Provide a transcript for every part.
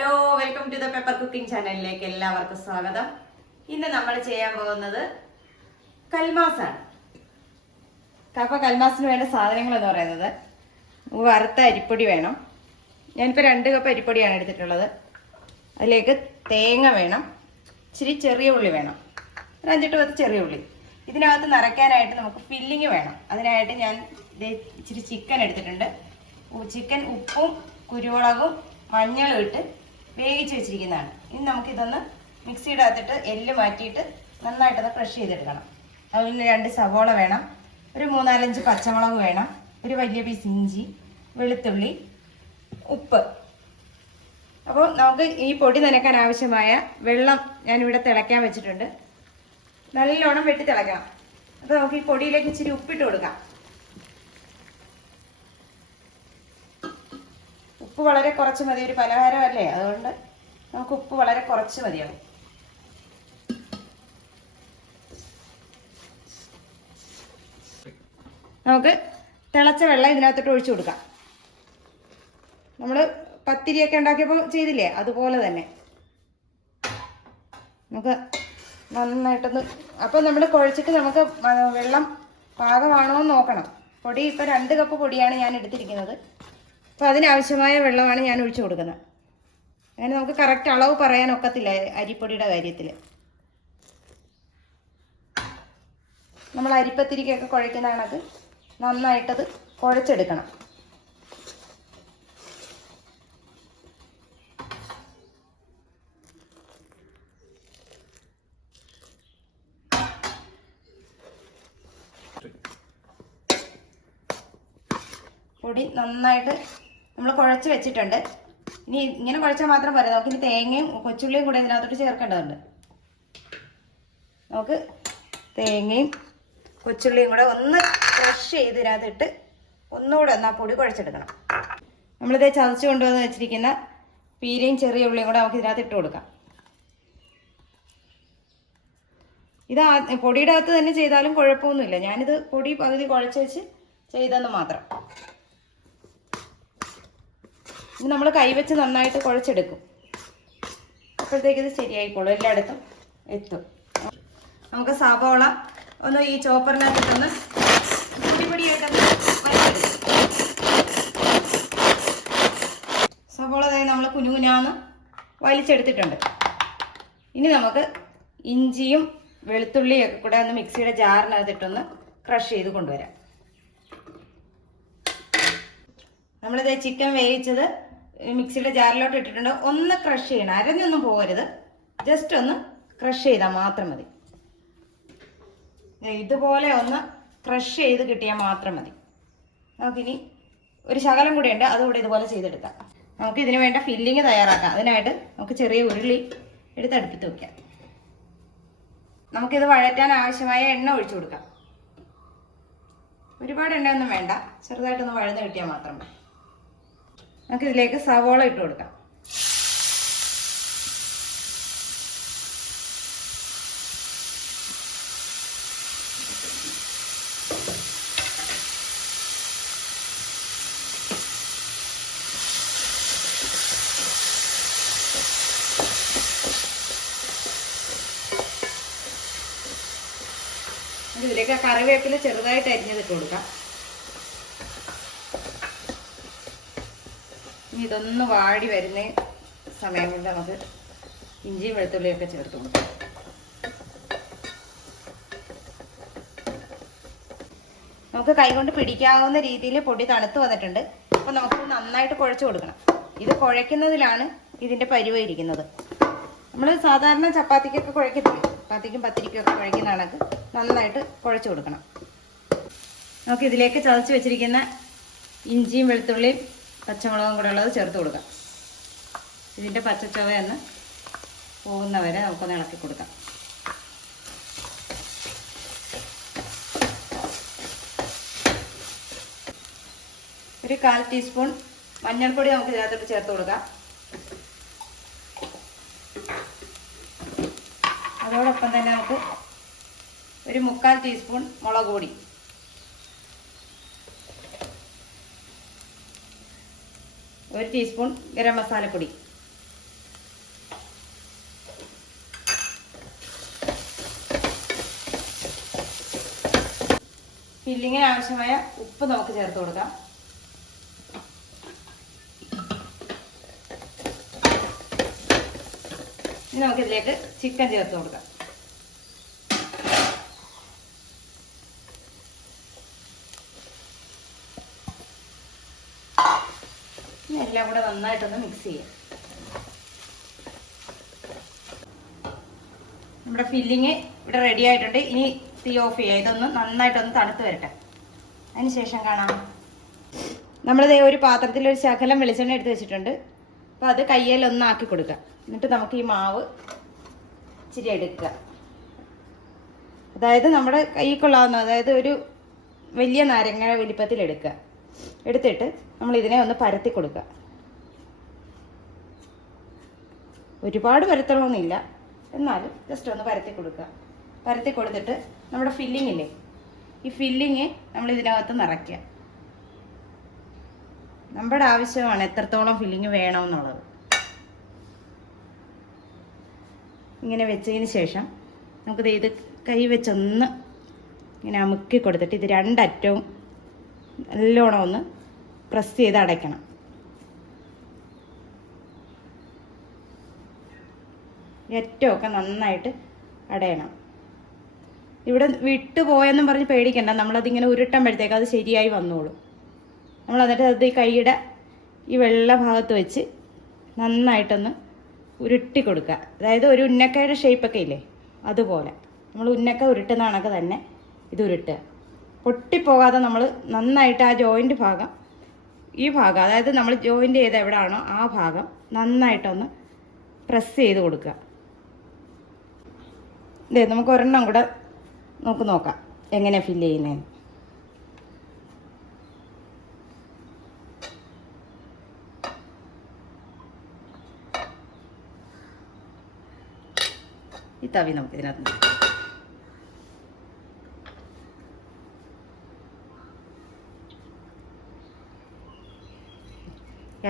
Hello, welcome to the pepper cooking ചാനലിലേക്ക് എല്ലാവർക്കും സ്വാഗതം. ഇന്ന് നമ്മൾ ചെയ്യാൻ പോകുന്നത് കൽമാസാണ്. അപ്പോൾ കൽമാസിന് വേണ്ട സാധനങ്ങൾ എന്ന് പറയുന്നത് വറുത്ത അരിപ്പൊടി വേണം. ഞാനിപ്പോൾ 2 കപ്പ് അരിപ്പൊടിയാണ് എടുത്തിട്ടുള്ളത്. അതിലേക്ക് തേങ്ങ വേണം, ഇച്ചിരി ചെറിയ ഉള്ളി വേണം, ഒരു 5-10 ചെറിയ ഉള്ളി. ഇതിനകത്ത് നിറയ്ക്കാനായിട്ട് നമുക്ക് ഫില്ലിങ് വേണം. അതിനായിട്ട് ഞാൻ ഇച്ചിരി ചിക്കൻ എടുത്തിട്ടുണ്ട്. ചിക്കൻ ഉപ്പും കുരുമുളകും മഞ്ഞളും ഇട്ട് വേവിച്ച് വെച്ചിരിക്കുന്നതാണ്. ഇനി നമുക്കിതൊന്ന് മിക്സിയുടെ അകത്തിട്ട് എല്ല് മാറ്റിയിട്ട് നന്നായിട്ടൊന്ന് ക്രഷ് ചെയ്തെടുക്കണം. അതിൽ 2 സവോള വേണം, ഒരു 3-4-5 പച്ചമുളക് വേണം, ഒരു വലിയ പീസ് ഇഞ്ചി, വെളുത്തുള്ളി, ഉപ്പ്. അപ്പോൾ നമുക്ക് ഈ പൊടി നനയ്ക്കാൻ ആവശ്യമായ വെള്ളം ഞാനിവിടെ തിളയ്ക്കാൻ വെച്ചിട്ടുണ്ട്. നല്ലോണം വെട്ടി തിളയ്ക്കണം. അപ്പോൾ നമുക്ക് ഈ പൊടിയിലേക്ക് ഇച്ചിരി ഉപ്പിട്ട് കൊടുക്കാം. ഉപ്പ് വളരെ കുറച്ച് മതി, ഒരു പലഹാരമല്ലേ, അതുകൊണ്ട് നമുക്ക് ഉപ്പ് വളരെ കുറച്ച് മതിയാവും. നമുക്ക് തിളച്ച വെള്ളം ഇതിനകത്തോട്ട് ഒഴിച്ചു കൊടുക്കാം. നമ്മൾ പത്തിരിയൊക്കെ ഉണ്ടാക്കിയപ്പോൾ ചെയ്തില്ലേ, അതുപോലെ തന്നെ നമുക്ക് നന്നായിട്ടൊന്ന് അപ്പം നമ്മൾ കുഴച്ചിട്ട് നമുക്ക് വെള്ളം പാകമാണോ എന്ന് നോക്കണം. പൊടി ഇപ്പോൾ 2 കപ്പ് പൊടിയാണ് ഞാൻ എടുത്തിരിക്കുന്നത്. അപ്പോൾ അതിനാവശ്യമായ വെള്ളമാണ് ഞാൻ ഒഴിച്ചു കൊടുക്കുന്നത്. അങ്ങനെ നമുക്ക് കറക്റ്റ് അളവ് പറയാൻ ഒക്കത്തില്ല അരിപ്പൊടിയുടെ കാര്യത്തിൽ. നമ്മൾ അരിപ്പത്തിരിക്കൊക്കെ കുഴയ്ക്കുന്ന കണക്ക് നന്നായിട്ടത് കുഴച്ചെടുക്കണം. പൊടി നന്നായിട്ട് നമ്മൾ കുഴച്ച് വെച്ചിട്ടുണ്ട്. ഇനി ഇങ്ങനെ കുഴച്ചാൽ മാത്രം പോരാ, നമുക്കിനി തേങ്ങയും കൊച്ചുള്ളിയും കൂടെ ഇതിനകത്തോട്ട് ചേർക്കേണ്ടതുണ്ട്. നമുക്ക് തേങ്ങയും കൊച്ചുള്ളിയും കൂടെ ഒന്ന് ക്രഷ് ചെയ്ത് ഇതിനകത്തിട്ട് ഒന്നുകൂടെ ആ പൊടി കുഴച്ചെടുക്കണം. നമ്മളിത് ചതച്ച് കൊണ്ടുവന്ന് വെച്ചിരിക്കുന്ന പീരയും ചെറിയ ഉള്ളിയും കൂടെ നമുക്ക് ഇതിനകത്ത് ഇട്ട് കൊടുക്കാം. ഇത് പൊടിയുടെ അകത്ത് തന്നെ ചെയ്താലും കുഴപ്പമൊന്നുമില്ല. ഞാനിത് പൊടി പകുതി കുഴച്ച് വെച്ച് ചെയ്തെന്ന് മാത്രം. ഇനി നമ്മൾ കൈവച്ച് നന്നായിട്ട് കുഴച്ചെടുക്കും. അപ്പോഴത്തേക്ക് ഇത് ശരിയായിക്കോളും, എല്ലായിടത്തും എത്തും. നമുക്ക് സവോള ഒന്ന് ഈ ചോപ്പറിനകത്തിട്ടൊന്ന് പൊടിയായിട്ടൊന്ന് വരച്ചെടുക്കും. സവോള നമ്മൾ കുനുകുനാന്ന് വലിച്ചെടുത്തിട്ടുണ്ട്. ഇനി നമുക്ക് ഇഞ്ചിയും വെളുത്തുള്ളിയും ഒക്കെ കൂടെ ഒന്ന് മിക്സിയുടെ ജാറിനകത്തിട്ടൊന്ന് ക്രഷ് ചെയ്ത് കൊണ്ടുവരാം. നമ്മളിത് ചിക്കൻ വേവിച്ചത് മിക്സിയുടെ ജാറിലോട്ട് ഇട്ടിട്ടുണ്ട്. ഒന്ന് ക്രഷ് ചെയ്യണം, അരഞ്ഞൊന്നും പോകരുത്, ജസ്റ്റ് ഒന്ന് ക്രഷ് ചെയ്താൽ മാത്രം മതി. ഇതുപോലെ ഒന്ന് ക്രഷ് ചെയ്ത് കിട്ടിയാൽ മാത്രം മതി. നമുക്കിനി ഒരു ശകലം കൂടെ ഉണ്ട്, അതുകൂടെ ഇതുപോലെ ചെയ്തെടുക്കാം. നമുക്ക് ഇതിന് വേണ്ട ഫില്ലിങ് തയ്യാറാക്കാം. അതിനായിട്ട് നമുക്ക് ചെറിയ ഉരുളി എടുത്ത് അടുപ്പത്ത് വയ്ക്കാം. നമുക്കിത് വഴറ്റാൻ ആവശ്യമായ എണ്ണ ഒഴിച്ചു കൊടുക്കാം. ഒരുപാട് എണ്ണയൊന്നും വേണ്ട, ചെറുതായിട്ടൊന്ന് വഴന്ന് കിട്ടിയാൽ മാത്രം മതി. നമുക്കിതിലേക്ക് സവോള ഇട്ട് കൊടുക്കാം. ഇതിലേക്ക് കറിവേപ്പില ചെറുതായിട്ട് അരിഞ്ഞതിട്ട് കൊടുക്കാം. ഇനി ഇതൊന്ന് വാടി വരുന്ന സമയം കൊണ്ട് നമുക്ക് ഇഞ്ചിയും വെളുത്തുള്ളിയൊക്കെ ചേർത്ത് കൊടുക്കാം. നമുക്ക് കൈകൊണ്ട് പിടിക്കാവുന്ന രീതിയിൽ പൊടി തണുത്ത് വന്നിട്ടുണ്ട്. അപ്പോൾ നമുക്ക് നന്നായിട്ട് കുഴച്ച് കൊടുക്കണം. ഇത് കുഴയ്ക്കുന്നതിലാണ് ഇതിൻ്റെ പരുവം ഇരിക്കുന്നത്. നമ്മൾ സാധാരണ ചപ്പാത്തിക്കൊക്കെ കുഴക്കത്തില്ലേ, ചപ്പാത്തിക്കും പത്തിരിക്കും ഒക്കെ കുഴക്കുന്ന കണക്ക് നന്നായിട്ട് കുഴച്ച് കൊടുക്കണം. നമുക്ക് ഇതിലേക്ക് ചതച്ച് വെച്ചിരിക്കുന്ന ഇഞ്ചിയും വെളുത്തുള്ളിയും പച്ചമുളകും കൂടെ ഉള്ളത് ചേർത്ത് കൊടുക്കാം. ഇതിൻ്റെ പച്ചച്ചൊവയൊന്ന് പോകുന്നവരെ നമുക്കൊന്ന് ഇളക്കി കൊടുക്കാം. ഒരു 1/4 ടീസ്പൂൺ മഞ്ഞൾപ്പൊടി നമുക്ക് ഇതിനകത്തോട്ട് ചേർത്ത് കൊടുക്കാം. അതോടൊപ്പം തന്നെ നമുക്ക് ഒരു 3/4 ടീസ്പൂൺ മുളക് പൊടി, 1 ടീസ്പൂൺ ഗരം മസാലപ്പൊടി, ഫില്ലിങ്ങിന് ആവശ്യമായ ഉപ്പ് നമുക്ക് ചേർത്ത് കൊടുക്കാം. ഇനി നമുക്കിതിലേക്ക് ചിക്കൻ ചേർത്ത് കൊടുക്കാം. ഇനി എല്ലാം കൂടെ നന്നായിട്ടൊന്ന് മിക്സ് ചെയ്യാം. നമ്മുടെ ഫില്ലിങ് ഇവിടെ റെഡി ആയിട്ടുണ്ട്. ഇനി തീ ഓഫ് ചെയ്യാം. ഇതൊന്ന് നന്നായിട്ടൊന്ന് തണുത്ത് വരട്ടെ. അതിന് ശേഷം കാണാം. നമ്മളിത് ഒരു പാത്രത്തിൽ ഒരു ശകലം വെളിച്ചെണ്ണ എടുത്ത് വെച്ചിട്ടുണ്ട്. അപ്പോൾ അത് കയ്യിലൊന്ന് ആക്കി കൊടുക്കുക. എന്നിട്ട് നമുക്ക് ഈ മാവ് ഇച്ചിരി എടുക്കുക. അതായത് നമ്മുടെ കൈ കൊള്ളാവുന്ന, അതായത് ഒരു വലിയ നാരങ്ങ വലിപ്പത്തിൽ എടുക്കുക. എടുത്തിട്ട് നമ്മൾ ഇതിനെ ഒന്ന് പരത്തി കൊടുക്കുക. ഒരുപാട് പരത്തണമെന്നില്ല, എന്നാലും ജസ്റ്റ് ഒന്ന് പരത്തി കൊടുക്കുക. പരത്തി കൊടുത്തിട്ട് നമ്മുടെ ഫില്ലിംഗ് ഇല്ലേ, ഈ ഫില്ലിങ് നമ്മൾ ഇതിനകത്ത് നിറയ്ക്കുക. നമ്മുടെ ആവശ്യമാണ് എത്രത്തോളം ഫില്ലിങ് വേണമെന്നുള്ളത്. ഇങ്ങനെ വെച്ചതിന് ശേഷം നമുക്കിത് ഇത് കൈ വെച്ചൊന്ന് ഇങ്ങനെ അമുക്കി കൊടുത്തിട്ട് ഇത് രണ്ടറ്റവും നല്ലോണം ഒന്ന് പ്രസ് ചെയ്ത് അടയ്ക്കണം. ഏറ്റവുമൊക്കെ നന്നായിട്ട് അടയണം. ഇവിടെ വിട്ടു പോയെന്നും പറഞ്ഞ് പേടിക്കണ്ട. നമ്മളതിങ്ങനെ ഉരുട്ടുമ്പോഴത്തേക്ക് അത് ശരിയായി വന്നോളും. നമ്മൾ എന്നിട്ട് അത് ഈ കൈയുടെ ഈ വെള്ള ഭാഗത്ത് വെച്ച് നന്നായിട്ടൊന്ന് ഉരുട്ടി കൊടുക്കുക. അതായത് ഒരു ഉന്നക്കയുടെ ഷേപ്പൊക്കെ ഇല്ലേ, അതുപോലെ നമ്മൾ ഉന്നക്ക ഉരുട്ടുന്ന കണക്ക് തന്നെ ഇത് ഉരുട്ടുക. പൊട്ടിപ്പോകാതെ നമ്മൾ നന്നായിട്ട് ആ ജോയിൻ്റ് ഭാഗം, ഈ ഭാഗം, അതായത് നമ്മൾ ജോയിൻ്റ് ചെയ്ത് എവിടെയാണോ ആ ഭാഗം നന്നായിട്ടൊന്ന് പ്രസ് ചെയ്ത് കൊടുക്കുക. ഇതേ നമുക്ക് ഒരെണ്ണം കൂടെ നോക്കാം എങ്ങനെയാണ് ഫില്ല് ചെയ്യുന്നതെന്ന്. ഈ തവി നമുക്ക് ഇതിനകത്ത്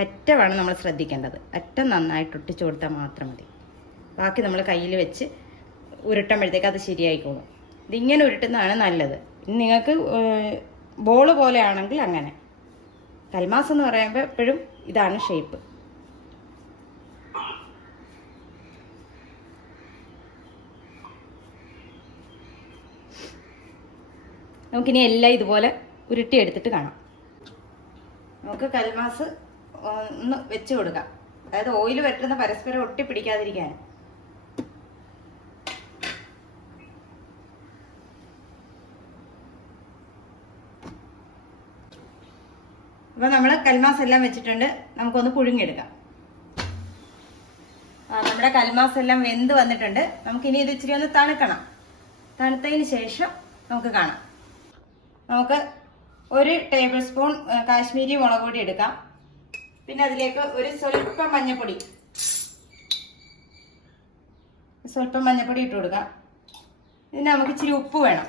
അറ്റമാണ് നമ്മൾ ശ്രദ്ധിക്കേണ്ടത്. അറ്റം നന്നായിട്ട് ഒട്ടിച്ചു കൊടുത്താൽ മാത്രം മതി. ബാക്കി നമ്മൾ കയ്യിൽ വെച്ച് ഉരുട്ടുമ്പോഴത്തേക്ക് അത് ശരിയായിക്കോളും. ഇതിങ്ങനെ ഉരുട്ടുന്നതാണ് നല്ലത്. നിങ്ങൾക്ക് ബോള് പോലെ ആണെങ്കിൽ അങ്ങനെ. കൽമാസ് എന്ന് പറയുമ്പോൾ എപ്പോഴും ഇതാണ് ഷേപ്പ്. നമുക്കിനി എല്ലാം ഇതുപോലെ ഉരുട്ടിയെടുത്തിട്ട് കാണാം. നമുക്ക് കൽമാസ് ഒന്ന് വെച്ച് കൊടുക്കാം. അതായത് ഓയിൽ വറ്റുന്ന പരസ്പരം ഒട്ടിപ്പിടിക്കാതിരിക്കാൻ. അപ്പോൾ നമ്മൾ കൽമാസ് എല്ലാം വെച്ചിട്ടുണ്ട്. നമുക്കൊന്ന് പുഴുങ്ങിയെടുക്കാം. നമ്മുടെ കൽമാസ് എല്ലാം വെന്ത് വന്നിട്ടുണ്ട്. നമുക്കിനി ഇത് ഇച്ചിരി ഒന്ന് തണുക്കണം. തണുത്തതിന് ശേഷം നമുക്ക് കാണാം. നമുക്ക് 1 ടേബിൾ സ്പൂൺ കാശ്മീരി മുളക് പൊടി എടുക്കാം. പിന്നെ അതിലേക്ക് സ്വല്പം മഞ്ഞൾപ്പൊടി ഇട്ട് കൊടുക്കാം. ഇതിന് നമുക്ക് ഇച്ചിരി ഉപ്പ് വേണം.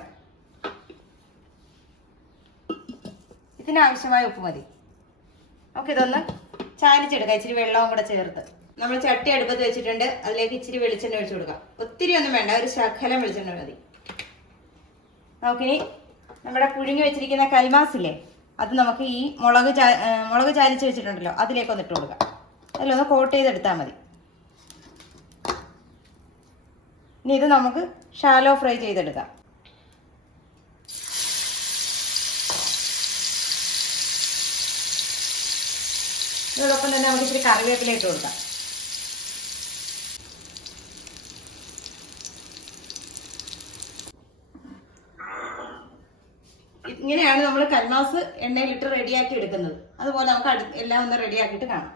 ഇതിനാവശ്യമായ ഉപ്പ് മതി. നമുക്കിതൊന്ന് ചാലിച്ചെടുക്കാം, ഇച്ചിരി വെള്ളവും കൂടെ ചേർത്ത്. നമ്മൾ ചട്ടി അടുപ്പത്ത് വെച്ചിട്ടുണ്ട്. അതിലേക്ക് ഇച്ചിരി വെളിച്ചെണ്ണ ഒഴിച്ചു കൊടുക്കാം. ഒത്തിരി ഒന്നും വേണ്ട, ഒരു ശകലം വെളിച്ചെണ്ണ മതി. നമുക്കിനി നമ്മുടെ പുഴുങ്ങി വെച്ചിരിക്കുന്ന കൽമാസില്ലേ, അത് നമുക്ക് ഈ മുളക് ചാലിച്ച് വെച്ചിട്ടുണ്ടല്ലോ അതിലേക്കൊന്ന് ഇട്ട് കൊടുക്കാം. അതിലൊന്ന് കോട്ട് ചെയ്തെടുത്താൽ മതി. ഇനി ഇത് നമുക്ക് ഷാലോ ഫ്രൈ ചെയ്തെടുക്കാം. ഇതോടൊപ്പം തന്നെ നമുക്ക് ഇച്ചിരി കറിവേപ്പില ഇട്ട് കൊടുക്കാം. ഇങ്ങനെയാണ് നമ്മൾ കൽമാസ് എണ്ണയിലിട്ട് റെഡിയാക്കി എടുക്കുന്നത്. അതുപോലെ നമുക്ക് എല്ലാം ഒന്ന് റെഡിയാക്കിയിട്ട് കാണാം.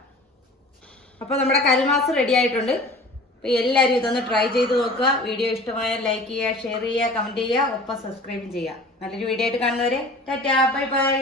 അപ്പോൾ നമ്മുടെ കൽമാസ് റെഡി ആയിട്ടുണ്ട്. അപ്പോൾ എല്ലാവരും ഇതൊന്ന് ട്രൈ ചെയ്ത് നോക്കുക. വീഡിയോ ഇഷ്ടമായാൽ ലൈക്ക് ചെയ്യുക, ഷെയർ ചെയ്യുക, കമൻറ്റ് ചെയ്യുക, ഒപ്പം സബ്സ്ക്രൈബ് ചെയ്യുക. നല്ലൊരു വീഡിയോ ആയിട്ട് കാണുന്നവരെ ടാറ്റാ, ബൈ ബൈ.